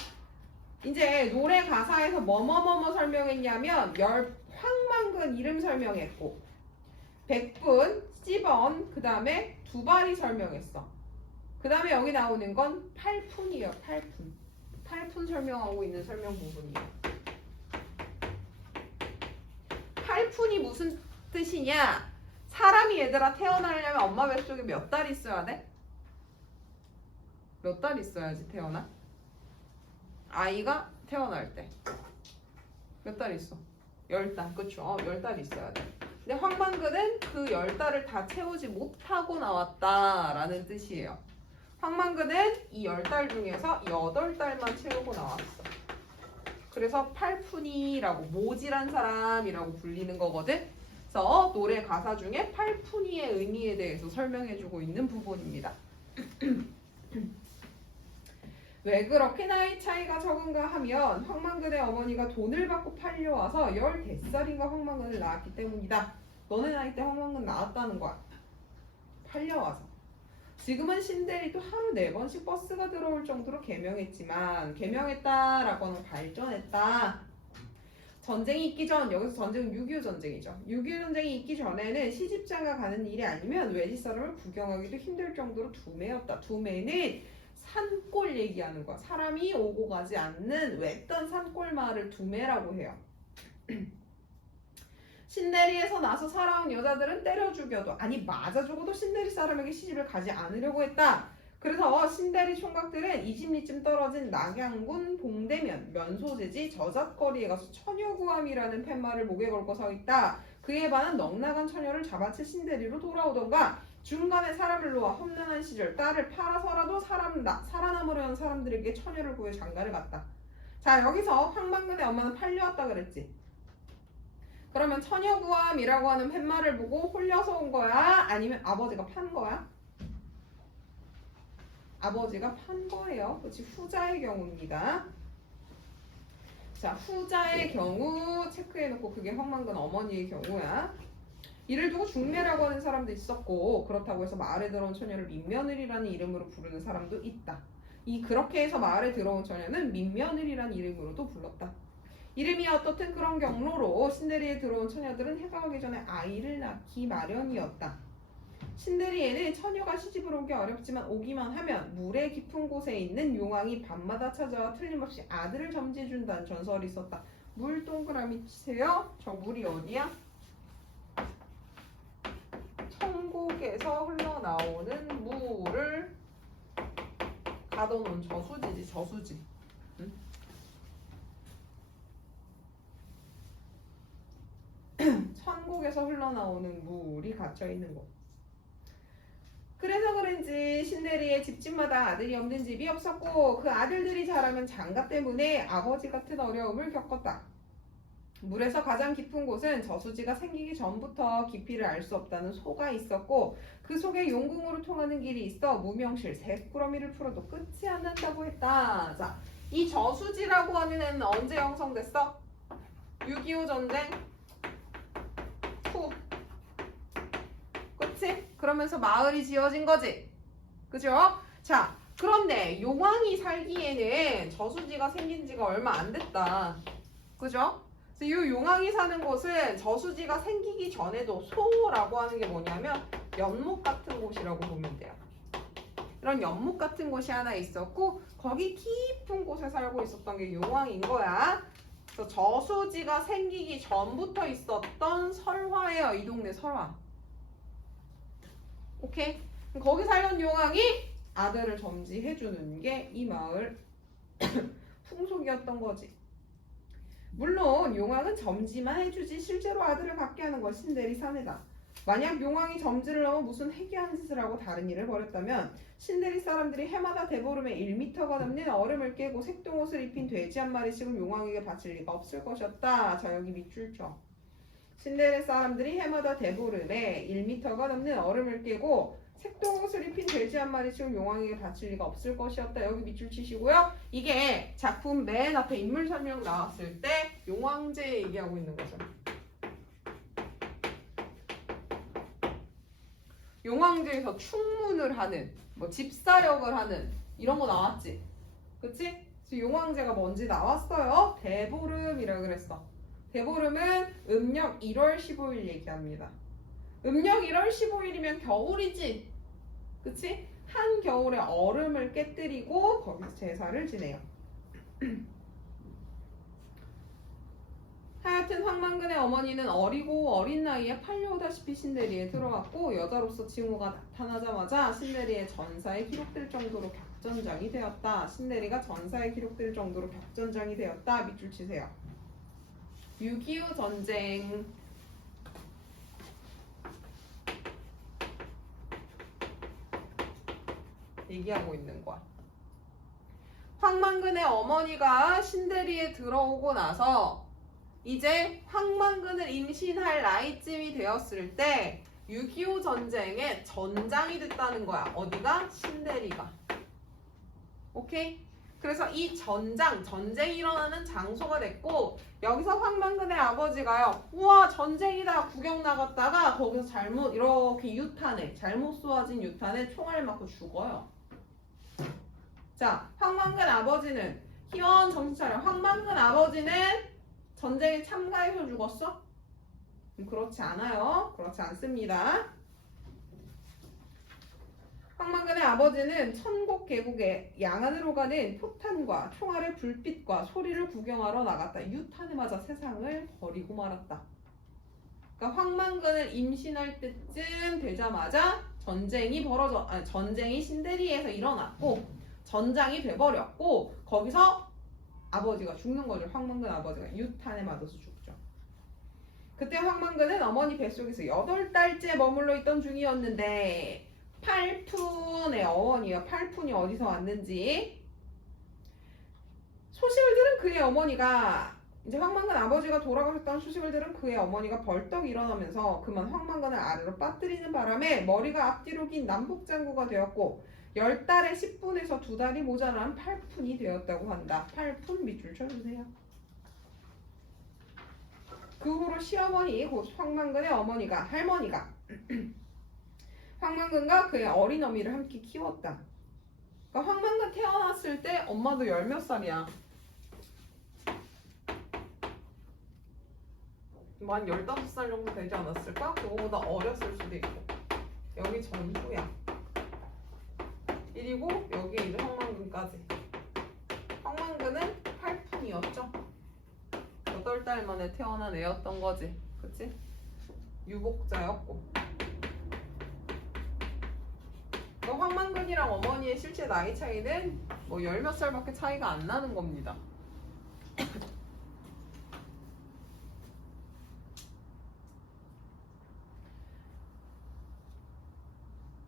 이제 노래 가사에서 뭐뭐뭐뭐 설명했냐면 황만근 이름 설명했고 백분, 찌번, 그 다음에 두발이 설명했어. 그 다음에 여기 나오는 건 팔푼이에요. 팔푼. 팔푼 설명하고 있는 설명 부분이에요. 팔푼이 무슨 뜻이냐? 사람이 얘들아 태어나려면 엄마 뱃속에 몇 달 있어야 돼? 몇 달 있어야지 태어나? 아이가 태어날 때 몇 달 있어? 10달. 그쵸? 10달 있어야 돼. 근데 황만근은 그 10달을 다 채우지 못하고 나왔다라는 뜻이에요. 황만근은 이 10달 중에서 8달만 채우고 나왔어. 그래서 팔푼이라고 모질한 사람이라고 불리는 거거든. 그래서 노래 가사 중에 팔푼이의 의미에 대해서 설명해주고 있는 부분입니다. 왜 그렇게 나이 차이가 적은가 하면 황만근의 어머니가 돈을 받고 팔려와서 14살인가 황만근을 낳았기 때문이다. 너네 나이 때 황만근 낳았다는 거야. 팔려와서. 지금은 신대리도 하루 4번씩 버스가 들어올 정도로 개명했지만 개명했다라고 하는 발전했다. 전쟁이 있기 전, 여기서 전쟁은 6.25 전쟁이죠. 6.25 전쟁이 있기 전에는 시집장가 가는 일이 아니면 외지 사람을 구경하기도 힘들 정도로 두매였다. 두매는 산골 얘기하는 거야. 사람이 오고 가지 않는 외딴 산골 마을을 두매라고 해요. 신내리에서 나서 살아온 여자들은 때려 죽여도 아니 맞아 죽어도 신내리 사람에게 시집을 가지 않으려고 했다. 그래서 신대리 총각들은 20리쯤 떨어진 낙양군 봉대면 면소재지 저잣거리에 가서 처녀구함이라는 팻말을 목에 걸고 서 있다. 그에 반한 넉나간 처녀를 잡아채 신대리로 돌아오던가 중간에 사람을 놓아 험난한 시절 딸을 팔아서라도 살아남으려 하는 사람들에게 처녀를 구해 장가를 갔다. 자 여기서 황만근의 엄마는 팔려왔다 그랬지. 그러면 처녀구함이라고 하는 팻말을 보고 홀려서 온 거야? 아니면 아버지가 판 거야? 아버지가 판 거예요. 그렇지? 후자의 경우입니다. 자, 후자의 경우 체크해놓고 그게 황만근 어머니의 경우야. 이를 두고 중매라고 하는 사람도 있었고 그렇다고 해서 마을에 들어온 처녀를 민며느리라는 이름으로 부르는 사람도 있다. 그렇게 해서 마을에 들어온 처녀는 민며느리라는 이름으로도 불렀다. 이름이 어떻든 그런 경로로 신대리에 들어온 처녀들은 해가 오기 전에 아이를 낳기 마련이었다. 신대리에는 처녀가 시집을 오기 어렵지만 오기만 하면 물의 깊은 곳에 있는 용왕이 밤마다 찾아와 틀림없이 아들을 점지해준다는 전설이 있었다. 물 동그라미 치세요. 저 물이 어디야? 천국에서 흘러나오는 물을 가둬놓은 저수지지. 저수지. 응? 천국에서 흘러나오는 물이 갇혀있는 곳. 그래서 그런지 신대리의 집집마다 아들이 없는 집이 없었고 그 아들들이 자라면 장가 때문에 아버지 같은 어려움을 겪었다. 물에서 가장 깊은 곳은 저수지가 생기기 전부터 깊이를 알 수 없다는 소가 있었고 그 속에 용궁으로 통하는 길이 있어 무명실 새꾸러미를 풀어도 끝이 안 난다고 했다. 자, 이 저수지라고 하는 애는 언제 형성됐어? 6.25 전쟁 후. 그치? 그러면서 마을이 지어진 거지. 그죠? 자, 그런데 용왕이 살기에는 저수지가 생긴 지가 얼마 안 됐다. 그죠? 그래서 이 용왕이 사는 곳은 저수지가 생기기 전에도 소라고 하는 게 뭐냐면 연못 같은 곳이라고 보면 돼요. 이런 연못 같은 곳이 하나 있었고 거기 깊은 곳에 살고 있었던 게 용왕인 거야. 그래서 저수지가 생기기 전부터 있었던 설화예요. 이 동네 설화. 오케이? 거기 살던 용왕이 아들을 점지해주는 게 이 마을 풍속이었던 거지. 물론 용왕은 점지만 해주지 실제로 아들을 갖게 하는 건 신대리 사내다. 만약 용왕이 점지를 넘어 무슨 해괴한 짓을 하고 다른 일을 벌였다면 신대리 사람들이 해마다 대보름에 1m가 넘는 얼음을 깨고 색동옷을 입힌 돼지 한 마리씩을 용왕에게 바칠 리가 없을 것이었다. 자, 여기 밑줄 쳐. 신대리 사람들이 해마다 대보름에 1m가 넘는 얼음을 깨고 색동옷을 입힌 돼지 한 마리씩을 용왕에게 바칠 리가 없을 것이었다. 여기 밑줄 치시고요. 이게 작품 맨 앞에 인물 설명 나왔을 때 용왕제 얘기하고 있는 거죠. 용왕제에서 충문을 하는, 뭐 집사역을 하는 이런 거 나왔지. 그치? 그래서 용왕제가 뭔지 나왔어요. 대보름이라 그랬어. 대보름은 음력 1월 15일 얘기합니다. 음력 1월 15일이면 겨울이지. 그치? 한겨울에 얼음을 깨뜨리고 거기서 제사를 지내요. 하여튼 황만근의 어머니는 어리고 어린 나이에 팔려오다시피 신내리에 들어왔고 여자로서 징후가 나타나자마자 신내리의 전사에 기록될 정도로 격전장이 되었다. 신내리가 전사에 기록될 정도로 격전장이 되었다. 밑줄 치세요. 6.25 전쟁. 얘기하고 있는 거야. 황만근의 어머니가 신대리에 들어오고 나서 이제 황만근을 임신할 나이쯤이 되었을 때 6.25 전쟁에 전장이 됐다는 거야. 어디가? 신대리가. 오케이? 그래서 이 전쟁이 일어나는 장소가 됐고 여기서 황만근의 아버지가요. 우와 전쟁이다 구경 나갔다가 거기서 잘못 이렇게 유탄에 잘못 쏘아진 유탄에 총알 맞고 죽어요. 자, 황만근 아버지는 희원 정신 차려. 황만근 아버지는 전쟁에 참가해서 죽었어? 그렇지 않아요. 그렇지 않습니다. 황만근의 아버지는 천곡 계곡에 양안으로 가는 포탄과 총알의 불빛과 소리를 구경하러 나갔다. 유탄에 맞아 세상을 버리고 말았다. 그러니까 황만근을 임신할 때쯤 되자마자 전쟁이 신대리에서 일어났고 전장이 돼버렸고 거기서 아버지가 죽는 거죠. 황만근 아버지가 유탄에 맞아서 죽죠. 그때 황만근은 어머니 뱃속에서 8달째 머물러 있던 중이었는데 팔푼의 어머니가 팔푼이 어디서 왔는지 소식을 들은 그의 어머니가 이제 황만근 아버지가 돌아가셨다는 소식을 들은 그의 어머니가 벌떡 일어나면서 그만 황만근을 아래로 빠뜨리는 바람에 머리가 앞뒤로 긴 남북장구가 되었고 10달에 10분에서 2달이 모자란 8푼이 되었다고 한다. 8푼 밑줄 쳐주세요. 그 후로 시어머니 곧 황만근의 할머니가 황만근과 그의 어린 어미를 함께 키웠다. 그러니까 황만근 태어났을 때 엄마도 10몇 살이야. 한 15살 정도 되지 않았을까? 그거보다 어렸을 수도 있고. 여기 전후야. 그리고 여기에 이제 황만근까지. 황만근은 8푼이었죠. 8달 만에 태어난 애였던 거지. 그치? 유복자였고. 황만근이랑 어머니의 실제 나이 차이는 뭐 10몇 살밖에 차이가 안 나는 겁니다.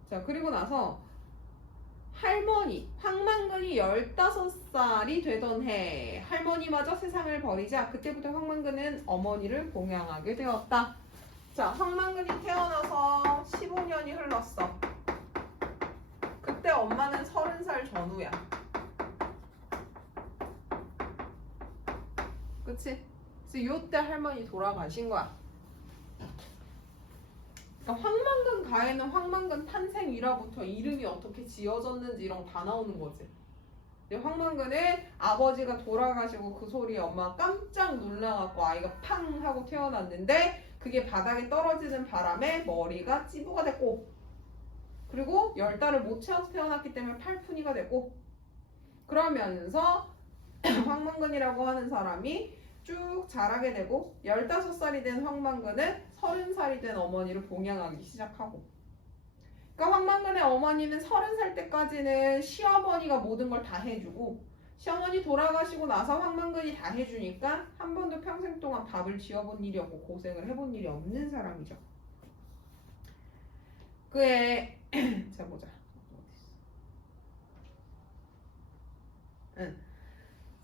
자, 그리고 나서 황만근이 15살이 되던 해 할머니마저 세상을 버리자 그때부터 황만근은 어머니를 봉양하게 되었다. 자, 황만근이 태어나서 15년이 흘렀어. 그때 엄마는 30살 전후야. 그치? 그래서 요때 할머니 돌아가신 거야. 그러니까 황만근 가에는 황만근 탄생 일화부터 이름이 어떻게 지어졌는지 이런 거 다 나오는 거지. 근데 황만근은 아버지가 돌아가시고 그 소리에 엄마가 깜짝 놀라갖고 아이가 팡 하고 태어났는데 그게 바닥에 떨어지는 바람에 머리가 찌부가 됐고 그리고 10달을 못 채워서 태어났기 때문에 팔푼이가 되고 그러면서 황만근이라고 하는 사람이 쭉 자라게 되고 15살이 된 황만근은 30살이 된 어머니를 봉양하기 시작하고 그러니까 황만근의 어머니는 30살 때까지는 시어머니가 모든 걸 다 해주고 시어머니 돌아가시고 나서 황만근이 다 해주니까 한 번도 평생 동안 밥을 지어본 일이 없고 고생을 해본 일이 없는 사람이죠. 그의 자 보자.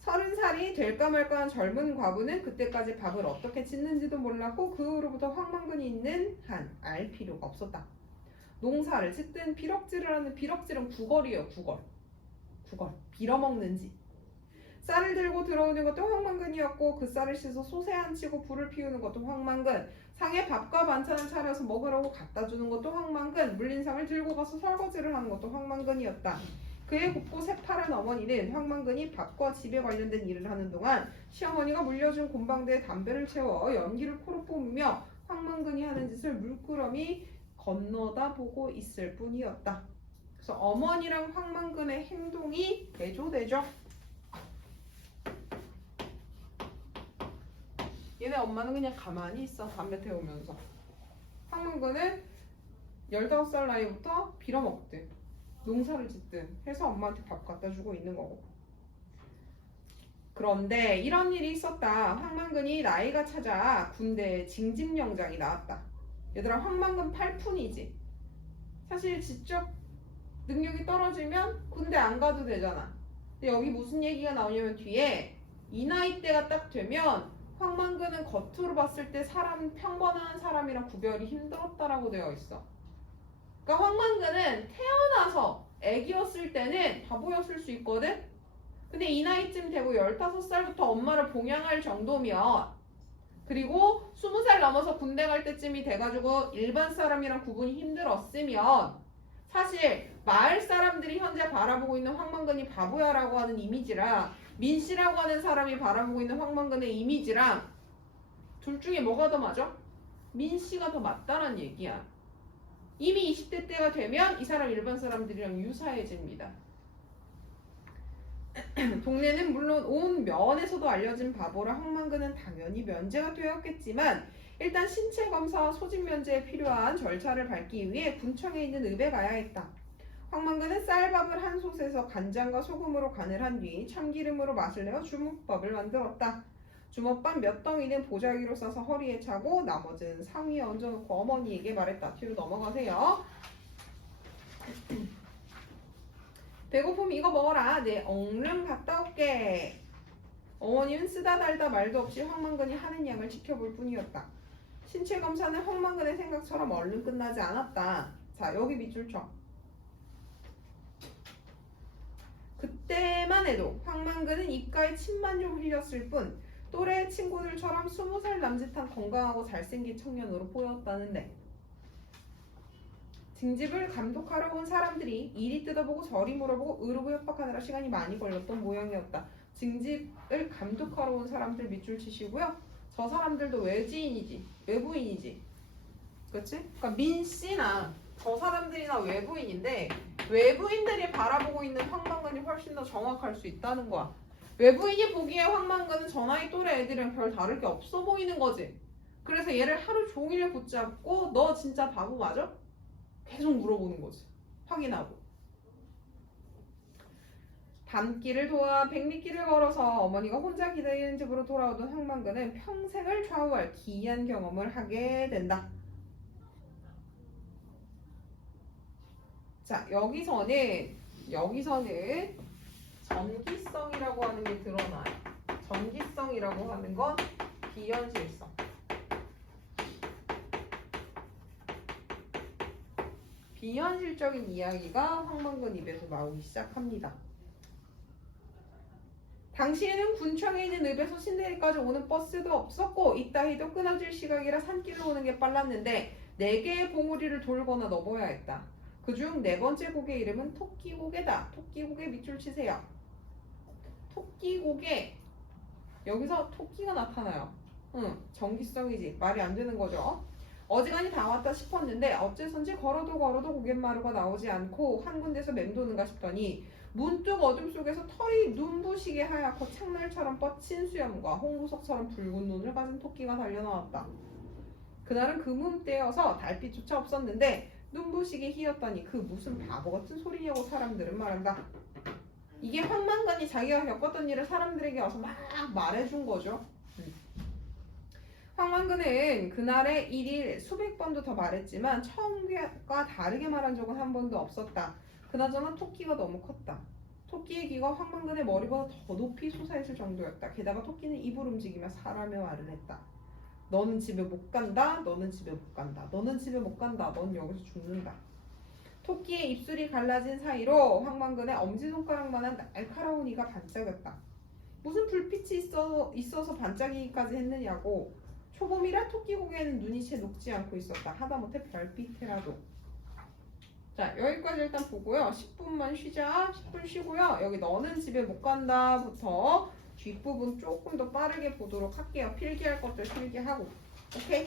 30살이 될까 말까한 젊은 과부는 그때까지 밥을 어떻게 짓는지도 몰랐고 그 후로부터 황만근이 있는 한 알 필요가 없었다. 농사를 짓든 비럭질을 하는 비럭질은 구걸이에요. 구걸 빌어먹는 집. 쌀을 들고 들어오는 것도 황만근이었고 그 쌀을 씻어 솥에 안 치고 불을 피우는 것도 황만근. 상에 밥과 반찬을 차려서 먹으라고 갖다 주는 것도 황만근, 물린상을 들고 가서 설거지를 하는 것도 황만근이었다. 그의 곱고 새파란 어머니는 황만근이 밥과 집에 관련된 일을 하는 동안 시어머니가 물려준 곰방대에 담배를 채워 연기를 코로 뿜으며 황만근이 하는 짓을 물끄러미 건너다 보고 있을 뿐이었다. 그래서 어머니랑 황만근의 행동이 대조되죠. 얘네 엄마는 그냥 가만히 있어. 담배 태우면서. 황만근은 15살 나이부터 빌어먹든 농사를 짓든 해서 엄마한테 밥 갖다 주고 있는 거고. 그런데 이런 일이 있었다. 황만근이 나이가 차자 군대에 징집영장이 나왔다. 얘들아, 황만근 8푼이지. 사실 지적 능력이 떨어지면 군대 안 가도 되잖아. 근데 여기 무슨 얘기가 나오냐면 뒤에 이 나이대가 딱 되면 황만근은 겉으로 봤을 때 평범한 사람이랑 구별이 힘들었다라고 되어 있어. 그러니까 황만근은 태어나서 애기였을 때는 바보였을 수 있거든? 근데 이 나이쯤 되고 15살부터 엄마를 봉양할 정도면, 그리고 20살 넘어서 군대 갈 때쯤이 돼가지고 일반 사람이랑 구분이 힘들었으면 사실 마을 사람들이 현재 바라보고 있는 황만근이 바보야라고 하는 이미지랑 민씨라고 하는 사람이 바라보고 있는 황만근의 이미지랑 둘 중에 뭐가 더 맞아? 민씨가 더 맞다는 얘기야. 이미 20대 때가 되면 이 사람 일반 사람들이랑 유사해집니다. 동네는 물론 온 면에서도 알려진 바보라 황만근은 당연히 면제가 되었겠지만 일단 신체 검사와 소집 면제에 필요한 절차를 밟기 위해 군청에 있는 읍에 가야 했다. 황만근은 쌀밥을 한 솥에서 간장과 소금으로 간을 한 뒤 참기름으로 맛을 내어 주먹밥을 만들었다. 주먹밥 몇 덩이는 보자기로 싸서 허리에 차고 나머지는 상위에 얹어놓고 어머니에게 말했다. 뒤로 넘어가세요. 배고픔 이거 먹어라. 내 얼른 갔다 올게. 어머니는 쓰다 달다 말도 없이 황만근이 하는 양을 지켜볼 뿐이었다. 신체 검사는 황만근의 생각처럼 얼른 끝나지 않았다. 자, 여기 밑줄 쳐. 그때만 해도 황만근은 입가에 침만 좀 흘렸을 뿐 또래 친구들처럼 20살 남짓한 건강하고 잘생긴 청년으로 보였다는데, 징집을 감독하러 온 사람들이 이리 뜯어보고 저리 물어보고 의르고 협박하느라 시간이 많이 걸렸던 모양이었다. 징집을 감독하러 온 사람들 밑줄 치시고요. 저 사람들도 외부인이지. 그렇지? 그러니까 민씨나 저 사람들이나 외부인인데 외부인들이 바라보고 있는 황만근이 훨씬 더 정확할 수 있다는 거야. 외부인이 보기에 황만근은 저 나이 또래 애들이랑 별 다를 게 없어 보이는 거지. 그래서 얘를 하루 종일 붙잡고 너 진짜 바보 맞아? 계속 물어보는 거지. 확인하고. 밤길을 도와 백리길을 걸어서 어머니가 혼자 기다리는 집으로 돌아오던 황만근은 평생을 좌우할 기이한 경험을 하게 된다. 자, 여기서는 전기성이라고 하는 게 드러나요. 전기성이라고 하는 건 비현실성. 비현실적인 이야기가 황만근 입에서 나오기 시작합니다. 당시에는 군청에 있는 읍에서 신내리까지 오는 버스도 없었고 이따위도 끊어질 시각이라 산길로 오는 게 빨랐는데 4개의 봉우리를 돌거나 넘어야 했다. 그중 4번째 곡의 이름은 토끼고개다. 토끼고개 밑줄 치세요. 토끼고개, 여기서 토끼가 나타나요. 전기성이지. 말이 안 되는 거죠. 어지간히 다 왔다 싶었는데 어째선지 걸어도 고갯마루가 나오지 않고 한 군데서 맴도는가 싶더니 문득 어둠 속에서 털이 눈부시게 하얗고 창날처럼 뻗친 수염과 홍구석처럼 붉은 눈을 가진 토끼가 달려나왔다. 그날은 금음때여서 달빛조차 없었는데 눈부시게 희었더니 그 무슨 바보 같은 소리냐고 사람들은 말한다. 이게 황만근이 자기가 겪었던 일을 사람들에게 와서 막 말해준 거죠. 황만근은 그날의 일일 수백 번도 더 말했지만 처음과 다르게 말한 적은 한 번도 없었다. 그나저나 토끼가 너무 컸다. 토끼의 귀가 황만근의 머리보다 더 높이 솟아있을 정도였다. 게다가 토끼는 입을 움직이며 사람의 말을 했다. 너는 집에 못 간다. 너는 집에 못 간다. 너는 집에 못 간다. 넌 여기서 죽는다. 토끼의 입술이 갈라진 사이로 황만근의 엄지손가락만한 날카로운 이가 반짝였다. 무슨 불빛이 있어서 반짝이기까지 했느냐고. 초봄이라 토끼 고개는 눈이 채 녹지 않고 있었다. 하다못해 별빛에라도. 자, 여기까지 일단 보고요. 10분만 쉬자. 10분 쉬고요. 여기 너는 집에 못 간다부터 뒷부분 조금 더 빠르게 보도록 할게요. 필기할 것들 필기하고. 오케이?